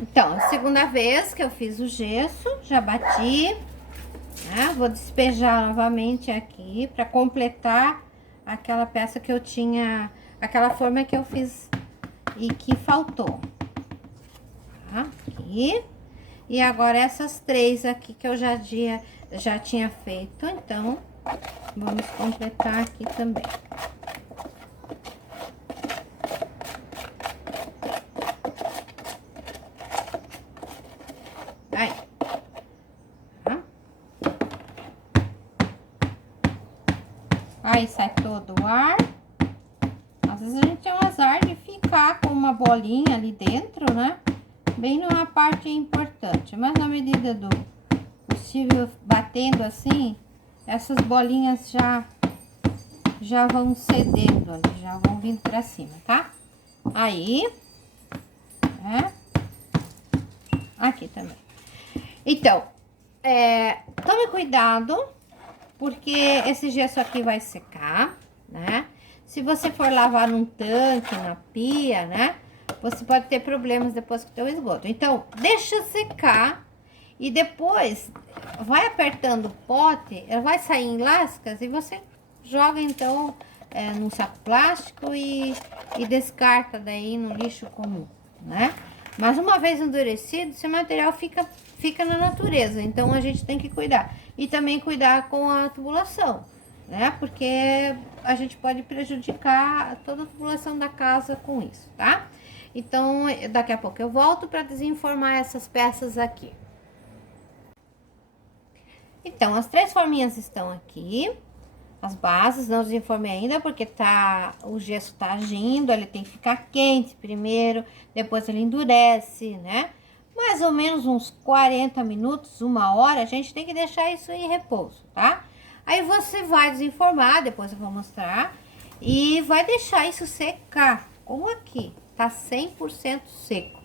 Então, a segunda vez que eu fiz o gesso, já bati, né? Vou despejar novamente aqui para completar aquela peça que eu tinha, aquela forma que eu fiz e que faltou. Tá? Aqui. E agora essas três aqui que eu já tinha feito, então vamos completar aqui também. Aí. Tá? Aí sai todo o ar. Às vezes a gente tem um azar de ficar com uma bolinha ali dentro, né? Bem numa parte importante, mas na medida do possível, batendo assim, essas bolinhas já vão cedendo ali, já vão vindo pra cima, tá? Aí, né? Aqui também. Então, tome cuidado, porque esse gesso aqui vai secar, né? Se você for lavar num tanque, na pia, né? Você pode ter problemas depois com o teu esgoto. Então, deixa secar e depois vai apertando o pote, ela vai sair em lascas e você joga então num saco plástico e descarta daí no lixo comum, né? Mas uma vez endurecido, esse material fica na natureza, então a gente tem que cuidar. E também cuidar com a tubulação, né? Porque a gente pode prejudicar toda a tubulação da casa com isso, tá? Então, daqui a pouco eu volto para desenformar essas peças aqui. Então, as três forminhas estão aqui. As bases, não desenformei ainda, porque o gesso tá agindo, ele tem que ficar quente primeiro, depois ele endurece, né? Mais ou menos uns 40 minutos, 1 hora, a gente tem que deixar isso em repouso, tá? Aí você vai desenformar, depois eu vou mostrar, e vai deixar isso secar, como aqui, tá 100% seco,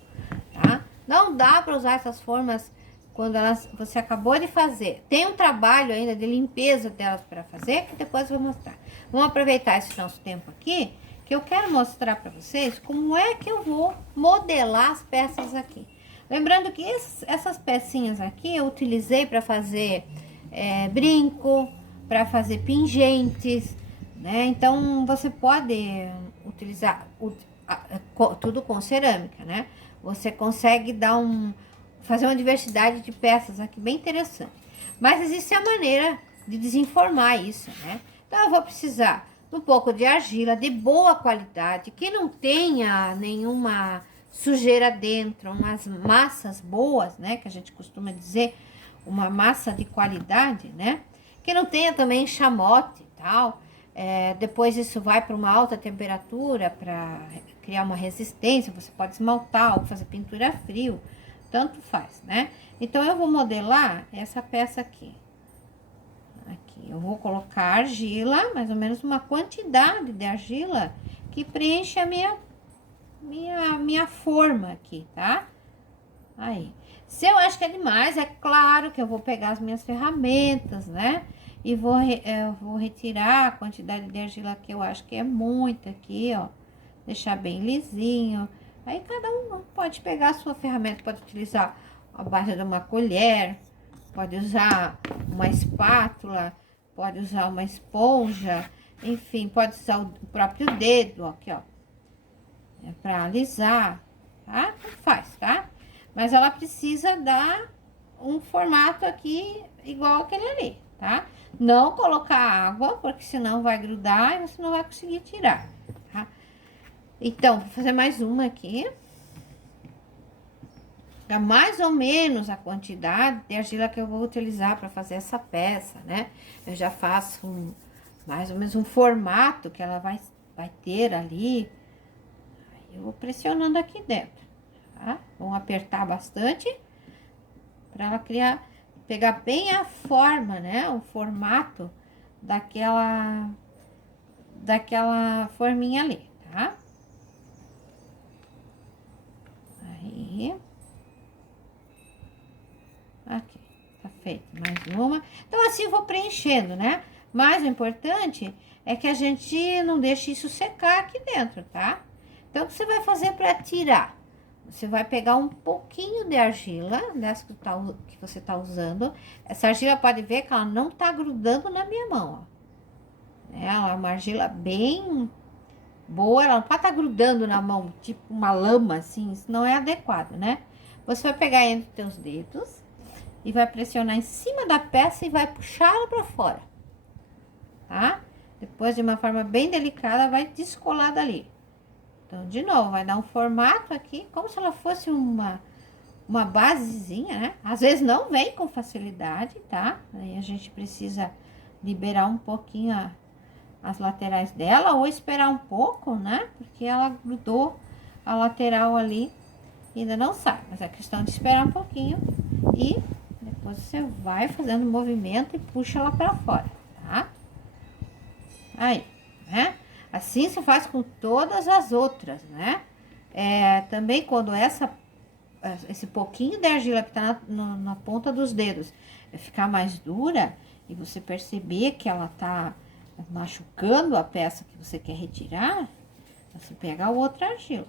tá? Não dá para usar essas formas quando você acabou de fazer. Tem um trabalho ainda de limpeza delas para fazer, que depois eu vou mostrar. Vamos aproveitar esse nosso tempo aqui, que eu quero mostrar para vocês como é que eu vou modelar as peças aqui. Lembrando que essas pecinhas aqui eu utilizei para fazer brinco, para fazer pingentes, né? Então, você pode utilizar tudo com cerâmica, né? Você consegue fazer uma diversidade de peças aqui bem interessante. Mas existe a maneira de desenformar isso, né? Então, eu vou precisar de um pouco de argila de boa qualidade, que não tenha nenhuma sujeira dentro, umas massas boas, né? Que a gente costuma dizer, uma massa de qualidade, né? Que não tenha também chamote e tal. Depois isso vai para uma alta temperatura para criar uma resistência. Você pode esmaltar ou fazer pintura a frio, tanto faz, né? Então, eu vou modelar essa peça aqui. Aqui, eu vou colocar argila, mais ou menos uma quantidade de argila que preenche a minha forma aqui, tá? Aí. Se eu acho que é demais, é claro que eu vou pegar as minhas ferramentas, né? E eu vou retirar a quantidade de argila que eu acho que é muita aqui, ó. Deixar bem lisinho. Aí cada um pode pegar a sua ferramenta, pode utilizar a base de uma colher, pode usar uma espátula, pode usar uma esponja, enfim, pode usar o próprio dedo, ó, aqui, ó. É pra alisar, tá? Tudo faz, tá? Mas ela precisa dar um formato aqui igual aquele ali, tá? Não colocar água, porque senão vai grudar e você não vai conseguir tirar, tá? Então, vou fazer mais uma aqui. Dá mais ou menos a quantidade de argila que eu vou utilizar para fazer essa peça, né? Eu já faço mais ou menos um formato que ela vai ter ali. Aí eu vou pressionando aqui dentro, tá? Vamos apertar bastante para ela pegar bem a forma, né? O formato daquela forminha ali, tá? Aí. Aqui, tá feito mais uma. Então, assim eu vou preenchendo, né? Mas o importante é que a gente não deixe isso secar aqui dentro, tá? Então, o que você vai fazer para tirar? Você vai pegar um pouquinho de argila, dessa que você tá usando. Essa argila, pode ver que ela não tá grudando na minha mão, ó. Ela é uma argila bem boa, ela não pode estar grudando na mão, tipo uma lama, assim, isso não é adequado, né? Você vai pegar entre os teus dedos e vai pressionar em cima da peça e vai puxar ela para fora, tá? Depois, de uma forma bem delicada, vai descolar dali. Então, de novo, vai dar um formato aqui, como se ela fosse uma basezinha, né? Às vezes não vem com facilidade, tá? Aí a gente precisa liberar um pouquinho as laterais dela ou esperar um pouco, né? Porque ela grudou a lateral ali e ainda não sai. Mas é questão de esperar um pouquinho e depois você vai fazendo o movimento e puxa ela para fora, tá? Aí, né? Assim se faz com todas as outras, né? Também quando esse pouquinho de argila que tá na ponta dos dedos ficar mais dura e você perceber que ela tá machucando a peça que você quer retirar, você pega a outra argila,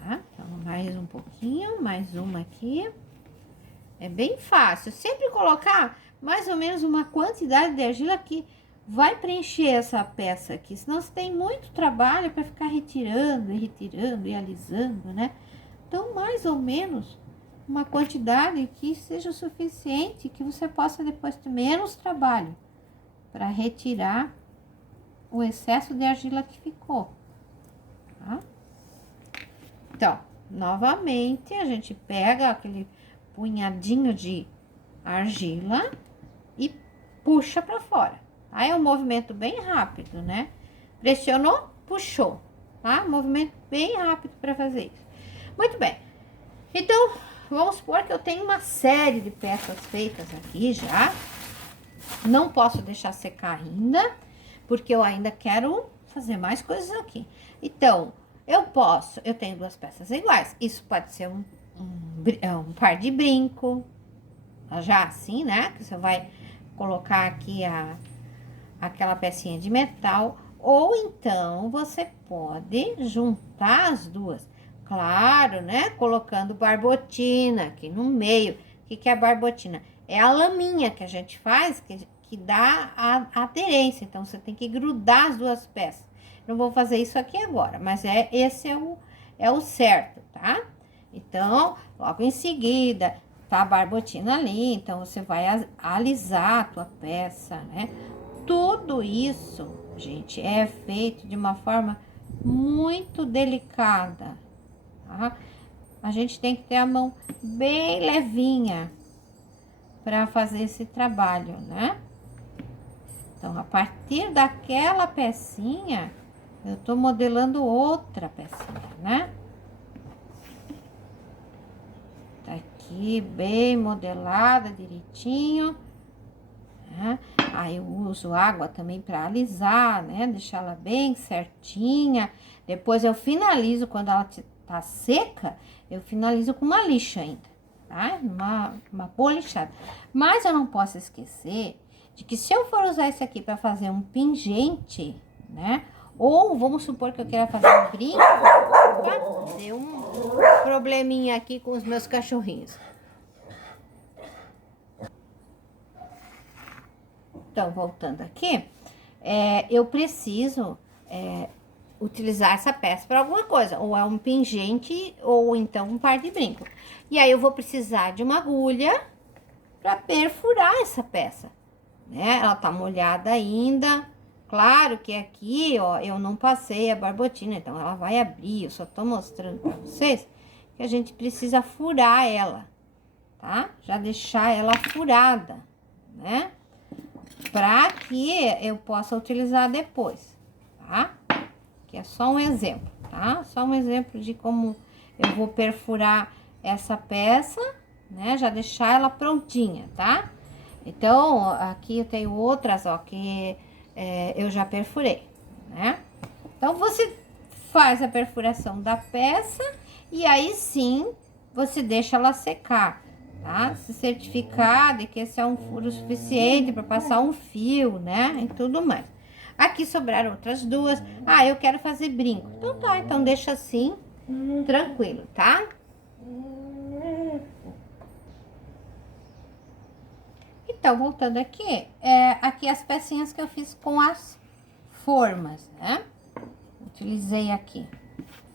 tá? Então, mais um pouquinho, mais uma aqui. É bem fácil, sempre colocar mais ou menos uma quantidade de argila que vai preencher essa peça aqui, senão você tem muito trabalho para ficar retirando e alisando, né? Então, mais ou menos uma quantidade que seja o suficiente, que você possa depois ter menos trabalho para retirar o excesso de argila que ficou, tá? Então, novamente, a gente pega aquele punhadinho de argila e puxa para fora. Aí é um movimento bem rápido, né? Pressionou, puxou, tá? Movimento bem rápido para fazer isso. Muito bem. Então, vamos supor que eu tenho uma série de peças feitas aqui já. Não posso deixar secar ainda, porque eu ainda quero fazer mais coisas aqui. Então, eu tenho duas peças iguais. Isso pode ser um par de brinco, já assim, né? Que você vai colocar aqui aquela pecinha de metal. Ou então, você pode juntar as duas. Claro, né? Colocando barbotina aqui no meio. O que é a barbotina? É a laminha que a gente faz, que dá a aderência. Então, você tem que grudar as duas peças. Não vou fazer isso aqui agora, mas esse é o certo, tá? Então, logo em seguida, tá a barbotina ali. Então, você vai alisar a tua peça, né? Tudo isso, gente, é feito de uma forma muito delicada, tá? A gente tem que ter a mão bem levinha para fazer esse trabalho, né? Então, a partir daquela pecinha, eu tô modelando outra pecinha, né? Tá aqui bem modelada, direitinho, né? Aí eu uso água também para alisar, né? Deixar ela bem certinha. Depois eu finalizo, quando ela tá seca, eu finalizo com uma lixa ainda, tá? Uma boa lixada. Mas eu não posso esquecer de que se eu for usar isso aqui para fazer um pingente, né? Ou vamos supor que eu queira fazer um brinco. Opa, deu um probleminha aqui com os meus cachorrinhos. Então, voltando aqui, eu preciso utilizar essa peça para alguma coisa, ou é um pingente, ou então um par de brinco. E aí, eu vou precisar de uma agulha para perfurar essa peça, né? Ela tá molhada ainda. Claro que aqui, ó, eu não passei a barbotina, então ela vai abrir. Eu só tô mostrando para vocês que a gente precisa furar ela, tá? Já deixar ela furada, né? Para que eu possa utilizar depois, tá? Que é só um exemplo, tá? Só um exemplo de como eu vou perfurar essa peça, né? Já deixar ela prontinha, tá? Então, aqui eu tenho outras, ó, que eu já perfurei, né? Então, você faz a perfuração da peça e aí sim, você deixa ela secar. tá? Se certificar de que esse é um furo suficiente para passar um fio, né? E tudo mais. Aqui sobraram outras duas. Ah, eu quero fazer brinco. Então tá, então deixa assim, tranquilo, tá? Então, voltando aqui, aqui as pecinhas que eu fiz com as formas, né? Utilizei aqui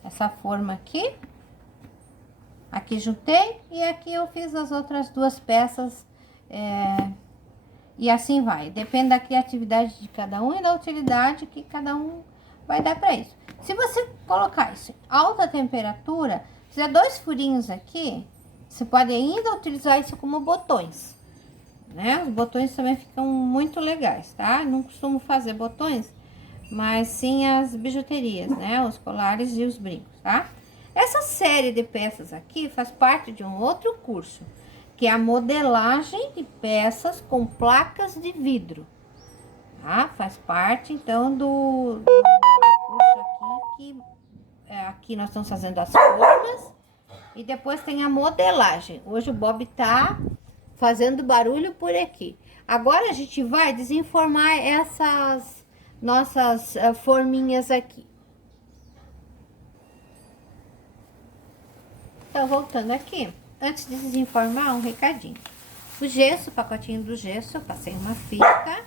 essa forma aqui. Aqui juntei e aqui eu fiz as outras duas peças, e assim vai. Depende da criatividade de cada um e da utilidade que cada um vai dar para isso. Se você colocar isso em alta temperatura, fizer 2 furinhos aqui, você pode ainda utilizar isso como botões, né? Os botões também ficam muito legais, tá? Não costumo fazer botões, mas sim as bijuterias, né? Os colares e os brincos, tá? Essa série de peças aqui faz parte de um outro curso, que é a modelagem de peças com placas de vidro, tá? Faz parte, então, do curso aqui, aqui nós estamos fazendo as formas e depois tem a modelagem. Hoje o Bob tá fazendo barulho por aqui. Agora a gente vai desenformar essas nossas forminhas aqui. Então, voltando aqui, antes de desenformar, um recadinho. O gesso, o pacotinho do gesso, eu passei uma fita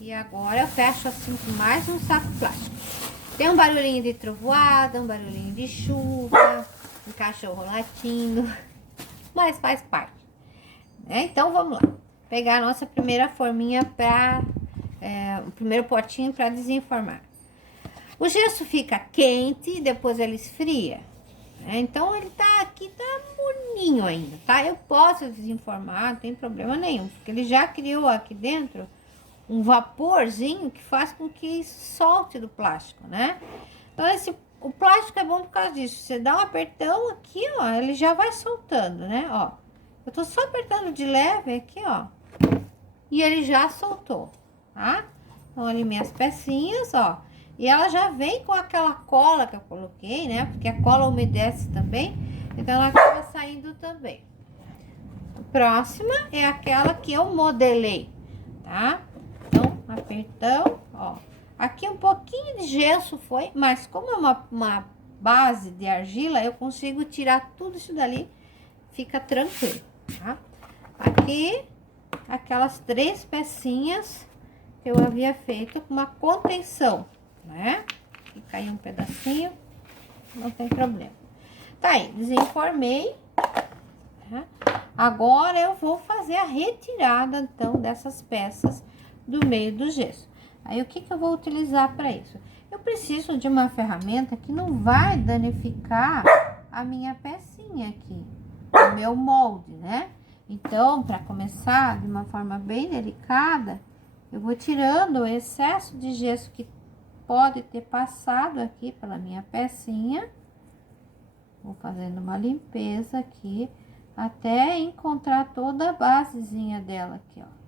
e agora eu fecho assim com mais um saco plástico. Tem um barulhinho de trovoada, um barulhinho de chuva, um cachorro latindo, mas faz parte, né? Então, vamos lá. Pegar a nossa primeira forminha para... o primeiro potinho para desenformar. O gesso fica quente e depois ele esfria. Então, ele tá aqui, tá morninho ainda, tá? Eu posso desenformar, não tem problema nenhum, porque ele já criou aqui dentro um vaporzinho que faz com que solte do plástico, né? Então, o plástico é bom por causa disso. Você dá um apertão aqui, ó, ele já vai soltando, né? Ó, eu tô só apertando de leve aqui, ó, e ele já soltou, tá? Então, ali minhas pecinhas, ó. E ela já vem com aquela cola que eu coloquei, né? Porque a cola umedece também, então ela acaba saindo também. A próxima é aquela que eu modelei, tá? Então, apertão, ó. Aqui um pouquinho de gesso foi, mas como é uma base de argila, eu consigo tirar tudo isso dali, fica tranquilo, tá? Aqui, aquelas 3 pecinhas que eu havia feito com uma contenção, né? Aqui caiu um pedacinho, não tem problema. Tá aí, desenformei, tá? Agora eu vou fazer a retirada, então, dessas peças do meio do gesso. Aí, o que que eu vou utilizar para isso? Eu preciso de uma ferramenta que não vai danificar a minha pecinha aqui, o meu molde, né? Então, para começar de uma forma bem delicada, eu vou tirando o excesso de gesso que pode ter passado aqui pela minha pecinha. Vou fazendo uma limpeza aqui, até encontrar toda a basezinha dela aqui, ó.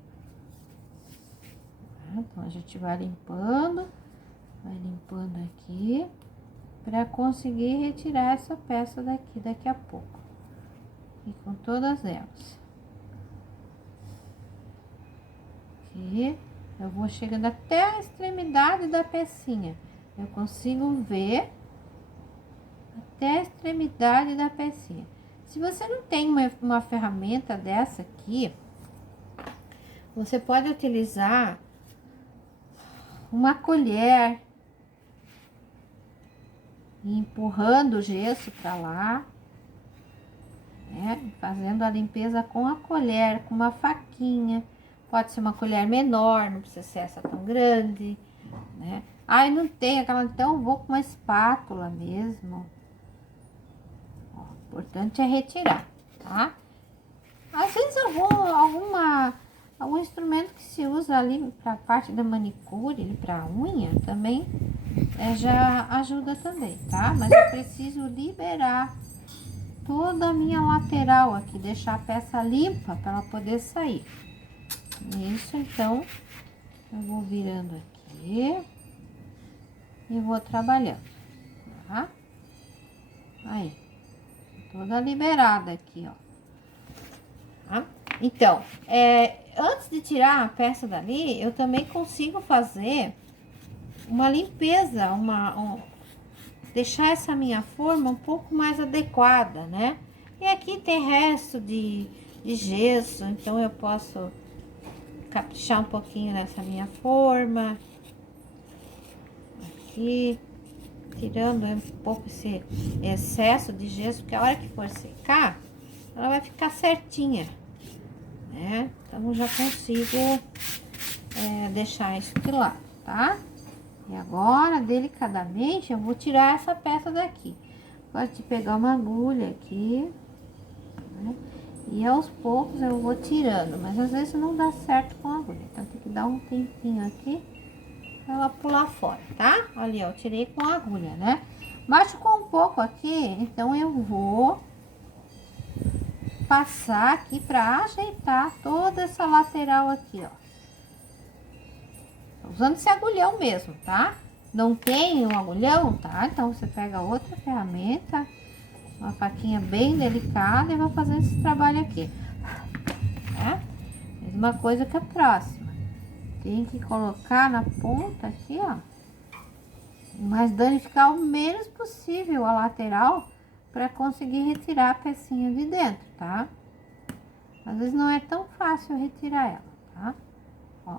Então, a gente vai limpando aqui, para conseguir retirar essa peça daqui a pouco. E com todas elas. Aqui, eu vou chegando até a extremidade da pecinha. Eu consigo ver até a extremidade da pecinha. Se você não tem uma ferramenta dessa aqui, você pode utilizar uma colher e empurrando o gesso para lá, né? Fazendo a limpeza com a colher, com uma faquinha. Pode ser uma colher menor, não precisa ser essa tão grande, né? Ai, não tem aquela, então eu vou com uma espátula mesmo. Ó, o importante é retirar, tá? Às vezes algum instrumento que se usa ali para parte da manicure, para unha também, já ajuda também, tá? Mas eu preciso liberar toda a minha lateral aqui, deixar a peça limpa para ela poder sair. Isso, então, eu vou virando aqui e vou trabalhando, tá? Aí, toda liberada aqui, ó. tá? Então, antes de tirar a peça dali, eu também consigo fazer uma limpeza, deixar essa minha forma um pouco mais adequada, né? E aqui tem resto de gesso, então eu posso caprichar um pouquinho nessa minha forma. Aqui, tirando um pouco esse excesso de gesso, porque a hora que for secar, ela vai ficar certinha, né? Então, eu já consigo deixar isso de lado, tá? E agora, delicadamente, eu vou tirar essa peça daqui. Gosto de pegar uma agulha aqui, né? E aos poucos eu vou tirando, mas às vezes não dá certo com a agulha. Então, tem que dar um tempinho aqui pra ela pular fora, tá? Olha, eu tirei com a agulha, né? Machucou um pouco aqui, então eu vou passar aqui pra ajeitar toda essa lateral aqui, ó. Usando esse agulhão mesmo, tá? Não tem um agulhão, tá? Então, você pega outra ferramenta, uma faquinha bem delicada e vai fazer esse trabalho aqui, né? Mesma coisa que a próxima. Tem que colocar na ponta aqui, ó, mas danificar o menos possível a lateral para conseguir retirar a pecinha de dentro, tá? Às vezes não é tão fácil retirar ela, tá? Ó.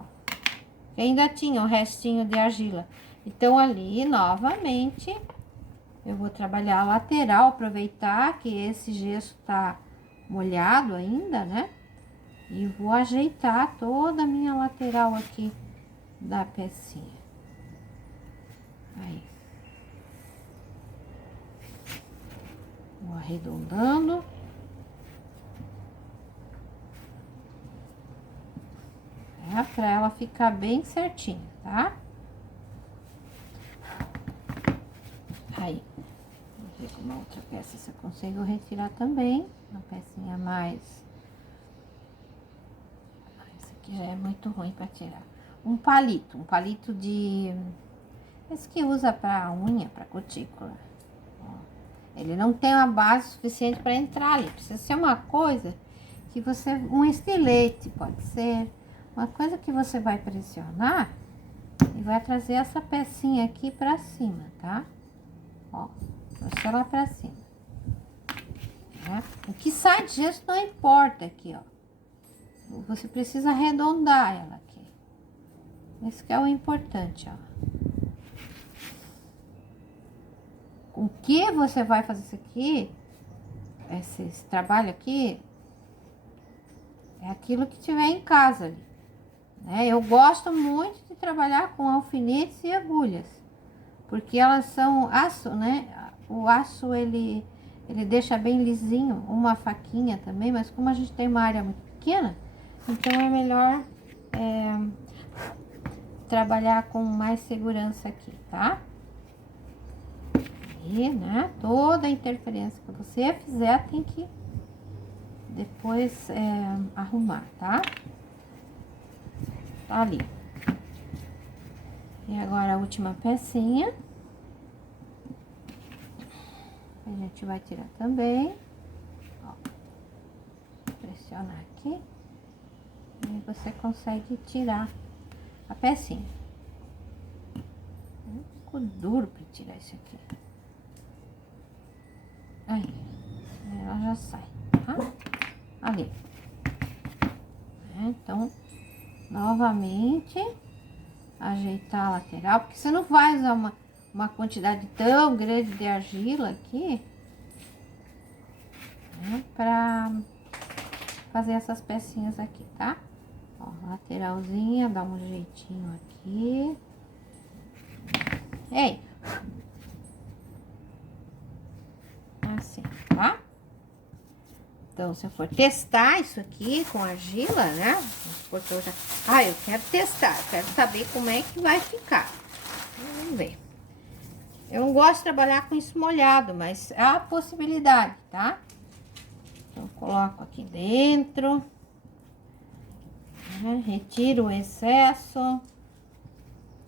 Ainda tinha um restinho de argila. Então, ali, novamente, eu vou trabalhar a lateral, aproveitar que esse gesso tá molhado ainda, né? E vou ajeitar toda a minha lateral aqui da pecinha. Aí. Vou arredondando. Pra ela ficar bem certinha, tá? Aí, vou ver com uma outra peça se eu consigo retirar também. Uma pecinha mais... Esse aqui já é muito ruim pra tirar. Um palito de... Esse que usa pra unha, pra cutícula. Ó, ele não tem uma base suficiente pra entrar ali. Precisa ser uma coisa que você... Um estilete, pode ser. Uma coisa que você vai pressionar e vai trazer essa pecinha aqui pra cima, tá? Ó, trouxe ela pra cima. Né? O que sai de gesso não importa aqui, ó. Você precisa arredondar ela aqui. Esse que é o importante, ó. Com que você vai fazer isso aqui, esse trabalho aqui, é aquilo que tiver em casa ali. Né? Eu gosto muito de trabalhar com alfinetes e agulhas, porque elas são aço, né? O aço, ele deixa bem lisinho, uma faquinha também, mas como a gente tem uma área muito pequena, então é melhor trabalhar com mais segurança aqui, tá? E, né? Toda interferência que você fizer tem que depois arrumar, tá? Ali. E agora a última pecinha. A gente vai tirar também. Ó. Pressionar aqui. E você consegue tirar a pecinha. Ficou duro pra tirar isso aqui. Aí. Ela já sai, tá? Ali. Então, novamente, ajeitar a lateral, porque você não vai usar uma quantidade tão grande de argila aqui, né, pra fazer essas pecinhas aqui, tá? Ó, lateralzinha, dá um jeitinho aqui. Ei! Assim, tá? Então, se eu for testar isso aqui com argila, né? Porque eu já... Ah, eu quero testar, eu quero saber como é que vai ficar. Vamos ver. Eu não gosto de trabalhar com isso molhado, mas há a possibilidade, tá? Então, eu coloco aqui dentro. Né? Retiro o excesso.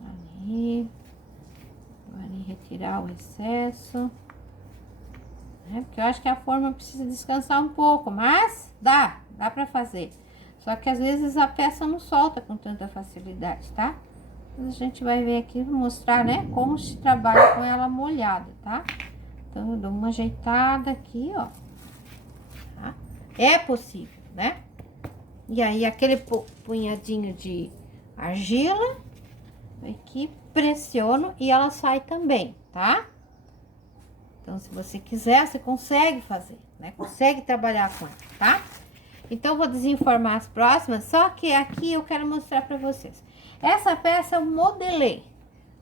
Ali. Vou retirar o excesso. Porque eu acho que a forma precisa descansar um pouco, mas dá dá pra fazer. Só que às vezes a peça não solta com tanta facilidade, tá? Mas a gente vai ver aqui, vou mostrar, né, como se trabalha com ela molhada, tá? Então, eu dou uma ajeitada aqui, ó. Tá? É possível, né? E aí, aquele punhadinho de argila, aqui, pressiono e ela sai também, tá? Então, se você quiser, você consegue fazer, né? Consegue trabalhar com ela, tá? Então, vou desenformar as próximas, só que aqui eu quero mostrar pra vocês. Essa peça eu modelei,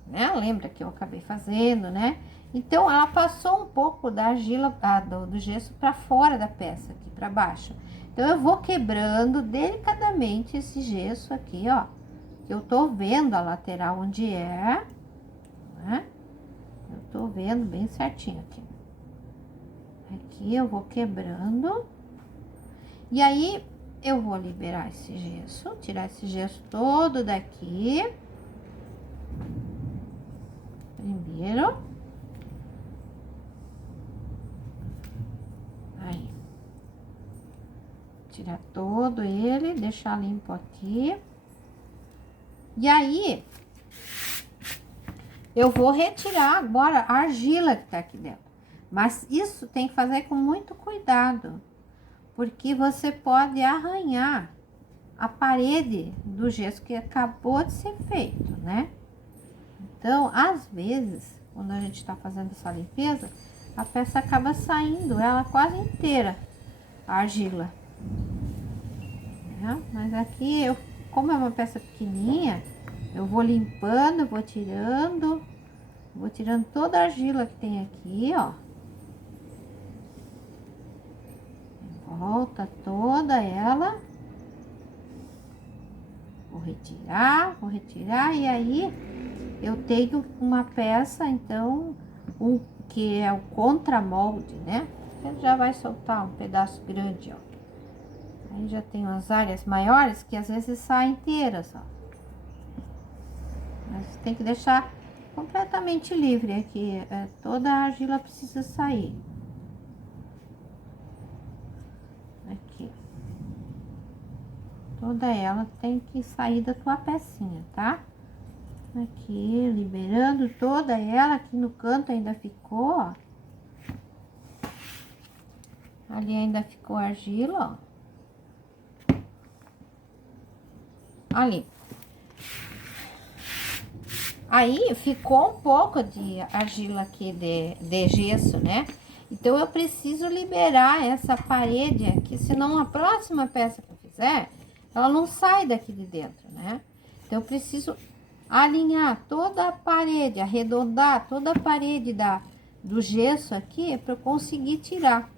né? Lembra que eu acabei fazendo, né? Então, ela passou um pouco da argila, do gesso pra fora da peça, aqui pra baixo. Então, eu vou quebrando delicadamente esse gesso aqui, ó. Que eu tô vendo a lateral onde é, né? Eu tô vendo bem certinho aqui. Aqui eu vou quebrando. E aí, eu vou liberar esse gesso, tirar esse gesso todo daqui. Primeiro. Aí. Tirar todo ele, deixar limpo aqui. E aí, eu vou retirar agora a argila que tá aqui dentro. Mas isso tem que fazer com muito cuidado, porque você pode arranhar a parede do gesso que acabou de ser feito, né? Então, às vezes, quando a gente tá fazendo essa limpeza, a peça acaba saindo, ela quase inteira, a argila. Né? Mas aqui, como é uma peça pequenininha, eu vou limpando, vou tirando toda a argila que tem aqui, ó. Volta toda ela. Vou retirar, e aí eu tenho uma peça, então, que é o contramolde, né? Você já vai soltar um pedaço grande, ó. Aí já tem umas áreas maiores que às vezes saem inteiras, ó. Mas tem que deixar completamente livre aqui, toda a argila precisa sair. Aqui. Toda ela tem que sair da tua pecinha, tá? Aqui, liberando toda ela, aqui no canto ainda ficou, ó. Ali ainda ficou argila, ó. Ali. Aí, ficou um pouco de argila aqui de gesso, né? Então, eu preciso liberar essa parede aqui, senão a próxima peça que eu fizer, ela não sai daqui de dentro, né? Então, eu preciso alinhar toda a parede, arredondar toda a parede do gesso aqui, para eu conseguir tirar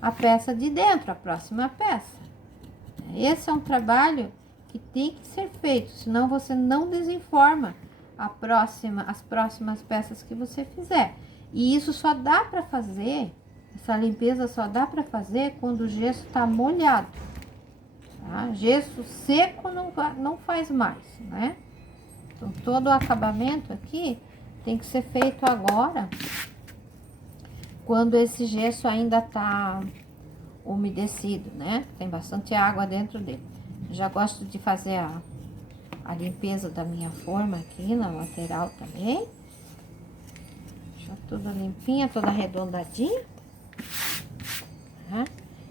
a peça de dentro, a próxima peça. Esse é um trabalho que tem que ser feito, senão você não desenforma as próximas peças que você fizer. E isso só dá para fazer, essa limpeza só dá para fazer quando o gesso tá molhado, tá? Gesso seco não faz mais, né? Então, todo o acabamento aqui tem que ser feito agora, quando esse gesso ainda tá umedecido, né? Tem bastante água dentro dele. Já gosto de fazer a limpeza da minha forma aqui na lateral também. Já tudo limpinha, toda arredondadinha. Tá?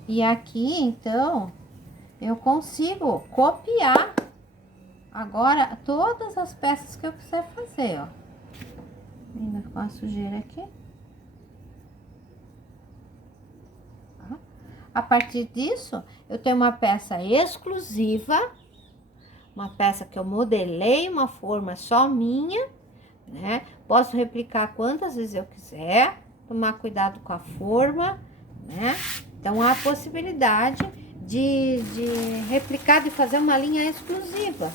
E aqui, então, eu consigo copiar agora todas as peças que eu quiser fazer, ó. Ainda com a sujeira aqui. A partir disso, eu tenho uma peça exclusiva, uma peça que eu modelei, uma forma só minha, né? Posso replicar quantas vezes eu quiser, tomar cuidado com a forma, né? Então, há a possibilidade de replicar, de fazer uma linha exclusiva,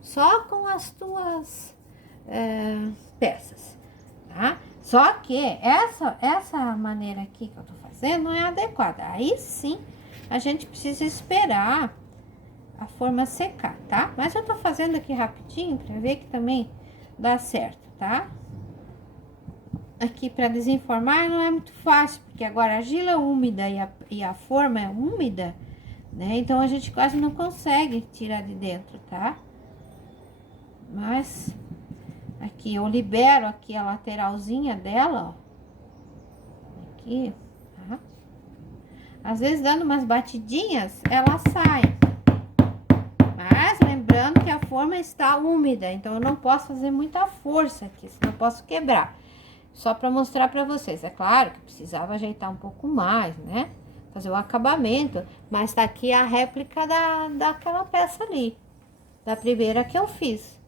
só com as tuas peças, tá? Só que essa maneira aqui que eu tô fazendo não é adequada. Aí sim, a gente precisa esperar a forma secar, tá? Mas eu tô fazendo aqui rapidinho pra ver que também dá certo, tá? Aqui pra desenformar não é muito fácil, porque agora a argila é úmida e a forma é úmida, né? Então a gente quase não consegue tirar de dentro, tá? Mas aqui eu libero aqui a lateralzinha dela, ó. Aqui, tá? Às vezes dando umas batidinhas, ela sai. Mas lembrando que a forma está úmida, então eu não posso fazer muita força aqui, senão eu posso quebrar. Só para mostrar para vocês. É claro que precisava ajeitar um pouco mais, né? Fazer o acabamento, mas tá aqui a réplica daquela peça ali, da primeira que eu fiz,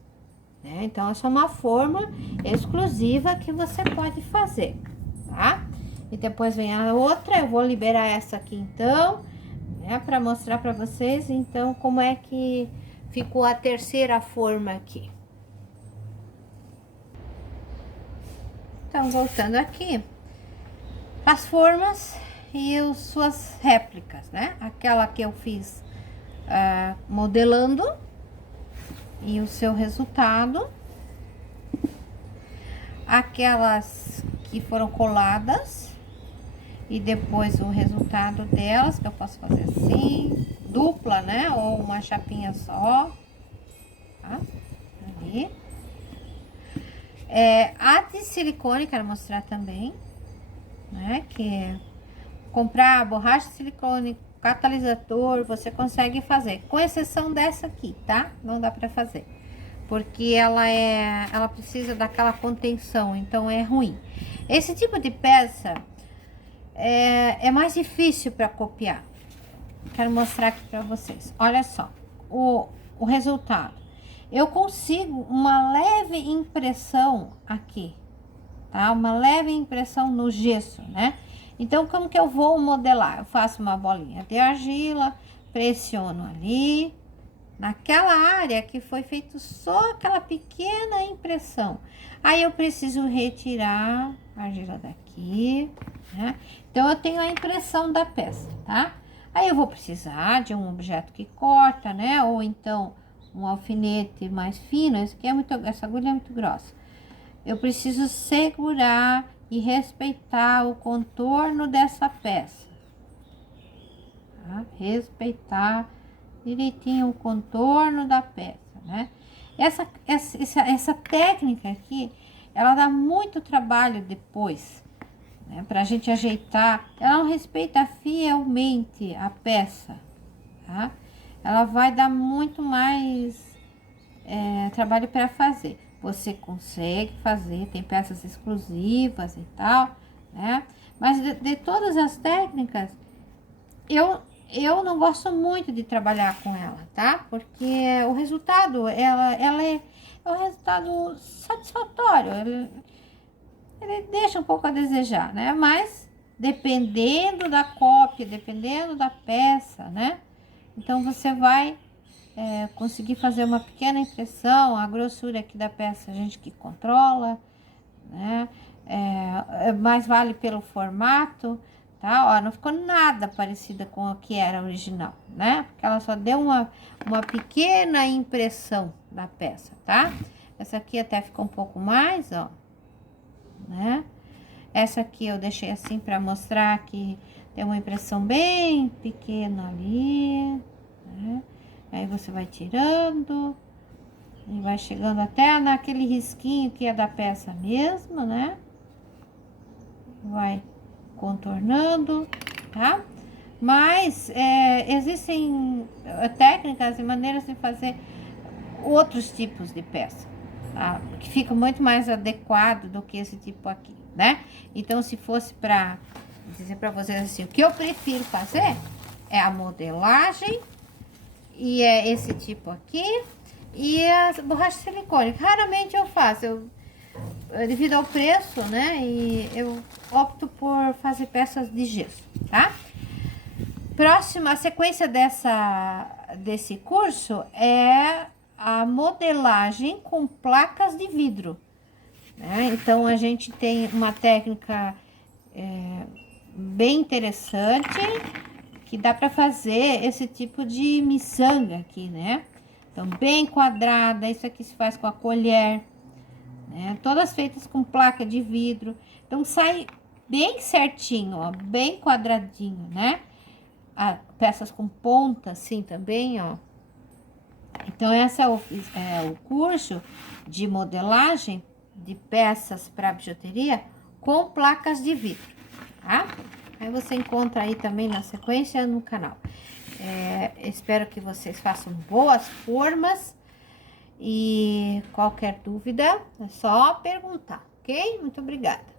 né? Então, essa é uma forma exclusiva que você pode fazer, tá? E depois vem a outra, eu vou liberar essa aqui então, né? Para mostrar para vocês, então, como é que ficou a terceira forma aqui. Então, voltando aqui, as formas e suas réplicas, né? Aquela que eu fiz modelando e o seu resultado. Aquelas que foram coladas e depois o resultado delas, que eu posso fazer assim, dupla, né? Ou uma chapinha só, tá? Ali. A de silicone, quero mostrar também, né? Que é comprar borracha de silicone, catalisador, você consegue fazer, com exceção dessa aqui, tá? Não dá pra fazer, porque ela precisa daquela contenção, então é ruim. Esse tipo de peça é mais difícil para copiar. Quero mostrar aqui para vocês. Olha só, o resultado. Eu consigo uma leve impressão aqui, tá? Uma leve impressão no gesso, né? Então, como que eu vou modelar? Eu faço uma bolinha de argila, pressiono ali, naquela área que foi feito só aquela pequena impressão. Aí, eu preciso retirar a argila daqui, né? Então, eu tenho a impressão da peça, tá? Aí, eu vou precisar de um objeto que corta, né? Ou então, um alfinete mais fino. Essa agulha é muito grossa. Eu preciso segurar e respeitar o contorno dessa peça, tá? Respeitar direitinho o contorno da peça, né? Essa técnica aqui, ela dá muito trabalho depois, né? Pra gente ajeitar. Ela não respeita fielmente a peça, tá? Ela vai dar muito mais trabalho para fazer. Você consegue fazer, tem peças exclusivas e tal, né? Mas de todas as técnicas, eu não gosto muito de trabalhar com ela, tá? Porque o resultado, ela é um resultado satisfatório. Ele deixa um pouco a desejar, né? Mas dependendo da cópia, dependendo da peça, né? Então, você vai conseguir fazer uma pequena impressão, a grossura aqui da peça a gente que controla, né? Mais vale pelo formato, tá? Ó, não ficou nada parecida com a que era original, né? Porque ela só deu uma pequena impressão da peça, tá? Essa aqui até ficou um pouco mais, ó, né? Essa aqui eu deixei assim para mostrar que tem uma impressão bem pequena ali, né? Aí você vai tirando e vai chegando até naquele risquinho que é da peça mesmo, né? Vai contornando, tá? Mas existem técnicas e maneiras de fazer outros tipos de peça, tá? Que fica muito mais adequado do que esse tipo aqui, né? Então, se fosse para dizer para vocês assim, o que eu prefiro fazer é a modelagem, e é esse tipo aqui, e as borrachas de silicone. Raramente eu faço, devido ao preço, né? E eu opto por fazer peças de gesso, tá? Próxima, a sequência desse curso é a modelagem com placas de vidro, né? Então, a gente tem uma técnica bem interessante, que dá para fazer esse tipo de miçanga aqui, né? Então, bem quadrada, isso aqui se faz com a colher, né? Todas feitas com placa de vidro. Então, sai bem certinho, ó, bem quadradinho, né? peças com ponta, assim, também, ó. Então, esse é o curso de modelagem de peças para bijuteria com placas de vidro, tá? Aí você encontra aí também na sequência no canal. Espero que vocês façam boas formas e qualquer dúvida é só perguntar, ok? Muito obrigada.